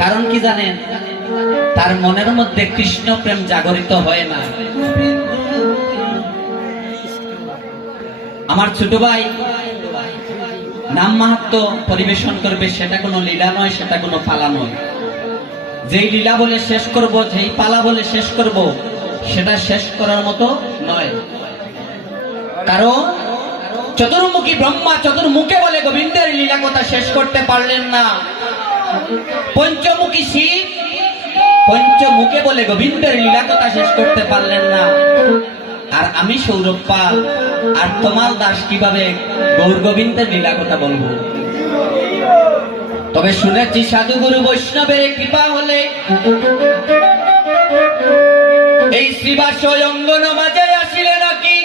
কারণ কি জানেন, তার মনের মধ্যে কৃষ্ণ প্রেম জাগরিত হয় না। আমার ছোট ভাই নাম মাহাত্ম পরিবেশন করবে, সেটা কোনো লীলা নয়, সেটা কোনো পালা নয়। যেই লীলা বলে শেষ করব, যেই পালা বলে শেষ করব, সেটা শেষ করার মতো নয়। কারণ চতুর্মুখী ব্রহ্মা চতুর্মুখে বলে গোবিন্দের লীলা কথা শেষ করতে পারলেন না। পঞ্চমুখী শিব পঞ্চমুখে বলে গোবিন্দের লীলা কথা শেষ করতে পারলেন না। আর আমি সৌরভ পাল আর তমাল দাস কিভাবে গৌর গোবিন্দের লীলা কথা বলবো? তবে শুনেছি সাধু গুরু বৈষ্ণবের কৃপা হলে এই শ্রীবাস অঙ্গন মাঝে আসিলে নাকি,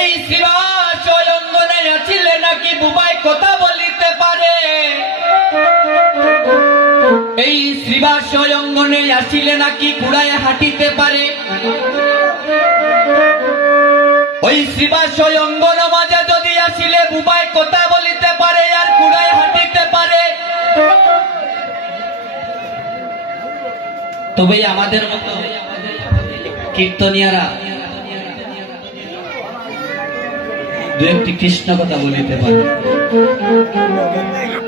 এই শ্রীবাস অঙ্গনে আসিলে নাকি বুবাই কথা বলিতে পারে। এই শ্রীবাস অঙ্গনে আসিলে নাকি কুড়ায় হাঁটিতে পারে। ওই শ্রীবাস অঙ্গন মাঝে যদি আসিলে বুবাই কথা বলিতে পারে আর কুড়ায় হাঁটিতে পারে, তবে আমাদের মতো কীর্তনিয়ারা দু একটি কৃষ্ণ কথা বলিতে পারে।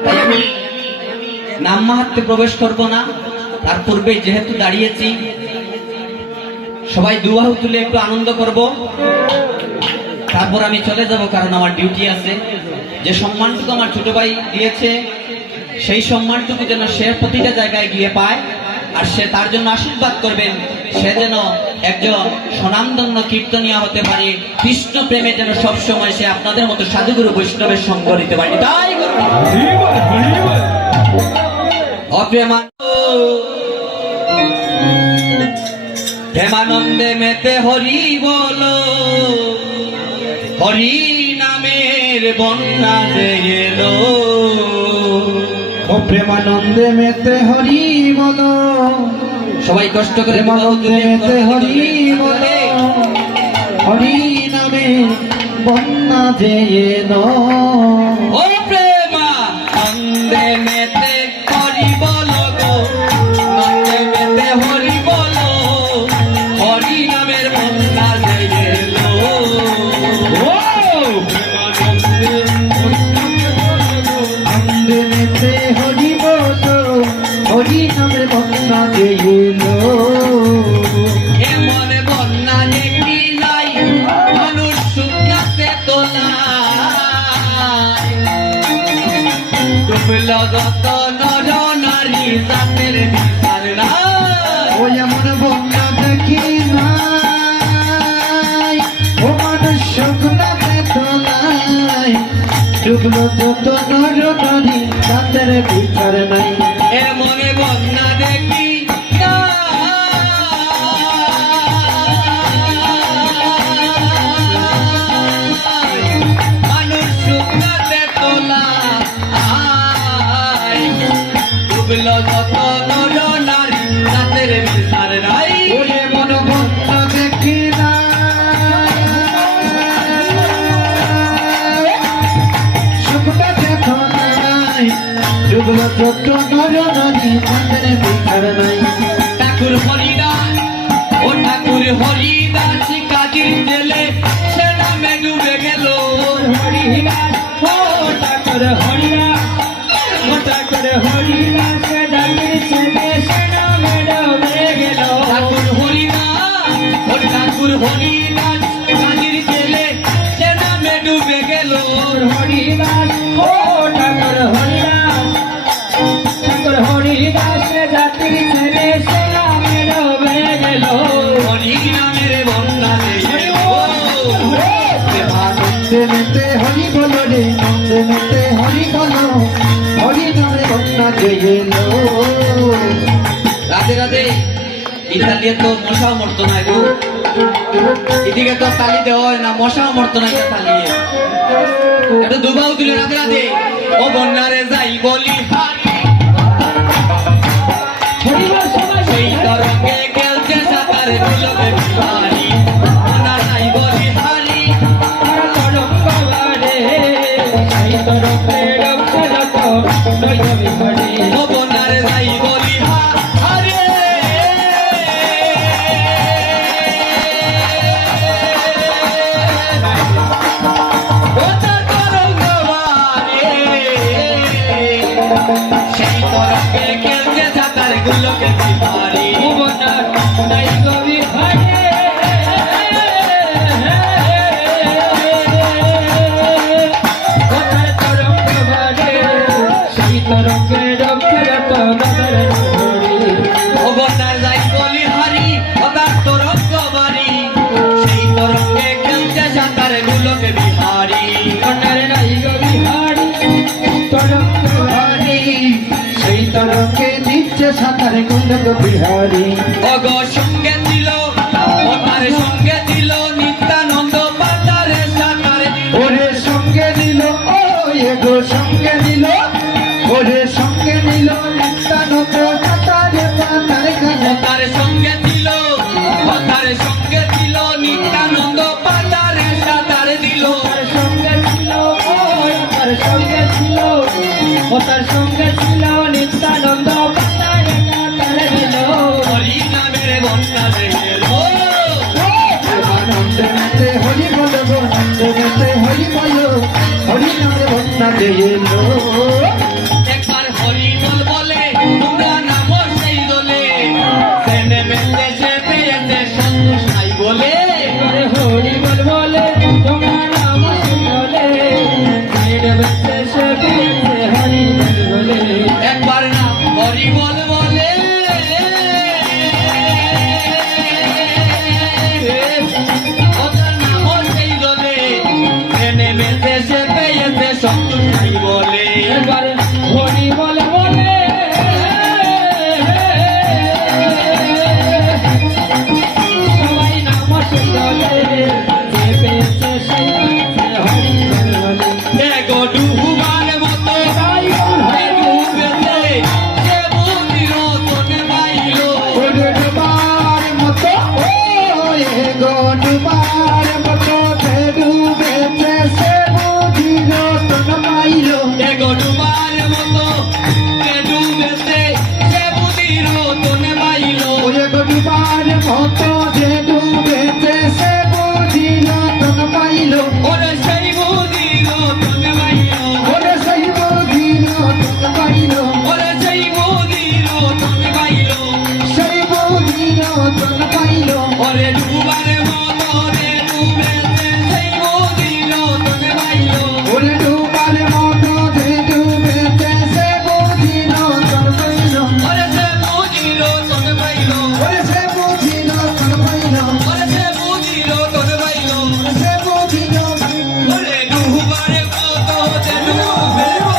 তাই আমি নাম মাহাত্মে প্রবেশ করব না, তার পূর্বে যেহেতু দাঁড়িয়েছি সবাই দুবাহু তুলে একটু আনন্দ করব, তারপর আমি চলে যাব, কারণ আমার ডিউটি আছে। যে সম্মানটুকু আমার ছোট ভাই দিয়েছে, সেই সম্মানটুকু যেন সে প্রতিটা জায়গায় গিয়ে পায়, আর সে তার জন্য আশীর্বাদ করবেন, সে যেন একজন স্বনামধন্য কীর্তনিয়া হতে পারে, কৃষ্ণ প্রেমে যেন সবসময় সে আপনাদের মতো সাধুগুরু বৈষ্ণবের সঙ্গ দিতে পারে। তাই প্রেমানন্দে মেতে হরি বলো, হরি নামের বন্যা এলো। ও প্রেমানন্দে মেতে হরি বলো, সবাই কষ্ট করে প্রেমানন্দে মেতে হরি বলো, হরি নামে বন্যা যে এলো। ও প্রেমানন্দে মেতে হরি বলো গো, নন্দে মেতে হরি বলো, হরি নামের বন্যা যে এলো। আনন্দে মেতে হরি বলো, হরি নামে বন্যা যে এলো। এমন বন্যা দেখি নাই মানুষ শুকনাতে তোলায়, ডুবল যত নর নারী জাতের বিচার নাই। ও এমন বন্যা দেখি নাই, ও মানুষ শুকনাতে তোলায়, ডুবলো যত নর নারী তাদের বিচার নাই। এমন বন্যা দেখি মানুষ শুকনাতে তোলায়, ডুবল যত নর নারী জাতের বিচার নাই। ও এমন বন্যা দেখি নাই, শুকনাতে তোলায়, ডুবলো যত নর নারী তাদের বিচার নাই। ঠাকুর হরিদাস, ও ঠাকুর হরিদাস কাজীর জেলে সে নামে ডুবে গেল। হরিদাস, ও ঠাকুর হরিদাস, ও ঠাকুর হরিদাস ডাকির ছেলে সে নামে ডুবে গেল। ঠাকুর হরিদাস, ও ঠাকুর হরিদাস কাজীর জেলে সে নামে ডুবে গেল। হরিদাস, ও ঠাকুর হরিদাস, ঠাকুর হরিদাস জাতির ছেলে সে নামে ডুবে গেল। হরি নামের বন্যা দেখে নন্দে মেতে হরি বলো রে, নন্দে মেতে হরি বলো, হরি নামে বন্যা যে এলো। রাধে রাধে। ইতালিয়ে তো মশাও মরতো না গো, এদিকে তো তালি দেওয়া হয় না, মশাও মরতো না এটা তালিয়ে। একটু দুবাও তুলে রাধে রাধে। ও বন্যারে যাই বলি হারি, সেই তরঙ্গে খেলছে সাঁতার বিলোপে বিহারি। বন্যা যাই বলি হারি, তরঙ্গ বাড়ে, সেই তরঙ্গে রক্ত যত নয় সেই তরঙ্গে খেলছে সাঁতার গুলোকে বিহারি ভুবনার নাই গবি হারে কথার তরঙ্গ বাড়ে সেই তরঙ্গে রক্ষে রতনার ভুবনার যাই বলিহারি হঠাৎ তরঙ্গ বাড়ি সেই তরঙ্গে খেলছে সাঁতার গুলোকে বিহারি ভুবনার নাই গবি হারে তরঙ্গ বাড়ে সেই তরঙ্গে দিচ্ছে সাঁতার কুণ্ডক বিহারী অগ সঙ্গে ছিল ওটার সঙ্গে ছিল নিত্যানন্দ পাতারে সাঁতারে ওরে সঙ্গে নিল ও এগো সঙ্গে নিল ওরে সঙ্গে নিল নিত্যানন্দ সাঁতারে পাতারে খানে ওটার সঙ্গে ছিল ওটার সঙ্গে ছিল নিত্যানন্দ পাতারে সাঁতারে দিল তার সঙ্গে ছিল তার সঙ্গে ছিল ও তার সঙ্গে ছিল নিত্যানন্দ পাতার কাতার গেল হরি নামের বন্যা গেল আনন্দ নাচে হরি বল গো আনন্দ নাচে হরি বল হরি নামে বন্যা এলো একবার হরি বল বলে তোমরা নামো সেই দলে সেনে মেতে সে পেয়েছে সন্তোষ নাই বলে করে হরি বল বলে তোমার নাম শুনলে মেরে বেঁচে সে পেয়েছে হরি বল বলে একবার নাম হরি বল বলে ওদের নামও সেই দলে সেনে মেতে সে পেয়েছে সন্তোষ নাই বলে এবার হরি বল বলে সবাই নাম শুনলে যে পেয়েছে সেই পেয়েছে হরি বল বলে এগো ডুবার মতো তাই বল এ ডুবেছে সে বুদ্ধির তোনে পাইলো ওরে ডুবার মতো ও এগো ডুবার মতো যে ডুবেছে সে বুঝিল তন পাইল এগো ডুবার মতো এ ডুবেছে সে বুদ্ধির তোনে পাইলো ওরে গো ডুবার মতো যে ডুবেছে সে বুঝিল তন পাইল ওরে সেই বুদ্ধির তোনে পাইলো ওরে সেই বুঝিল তন পাইল ওরে সেই বুদ্ধির তোনে পাইলো সেই বুঝিল তন পাইল ওরে ডুবার মতো রে ডুবেছে সেই বুদ্ধির তোনে পাইলো ওরে ডুবার মতো যে ডুবেছে সে বুঝিল তন পাইল ওরে সে বুদ্ধির তোনে পাইলো ওরে সে বুঝিল তন পাইল ওরে সে বুদ্ধির তোনে পাইলো সে বুঝিল ওরে ডুবার মতো যে ডুবেছে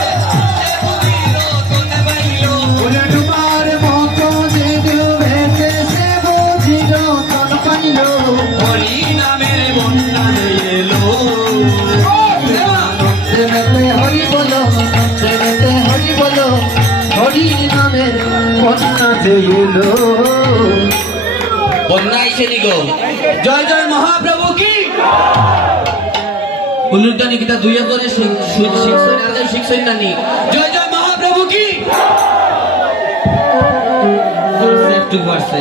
সে বুদ্ধির তোনে পাইলো ওরে ডুবার মতো যে ডুবেছে সে বুঝিল তন পাইল হরি নামের বন্যা এলো আনন্দে মেতে হরি বলো আনন্দে মেতে হরি বলো হরি নামের বন্যা যে এলো বন্যা আইসেনি গো জয় জয় মহাপ্রভু কি উল্লুটা নিকিতা দুই করে শিখছেন আজ শিখছেন না নি জয় জয় মহাপ্রভু কি একটু পারছে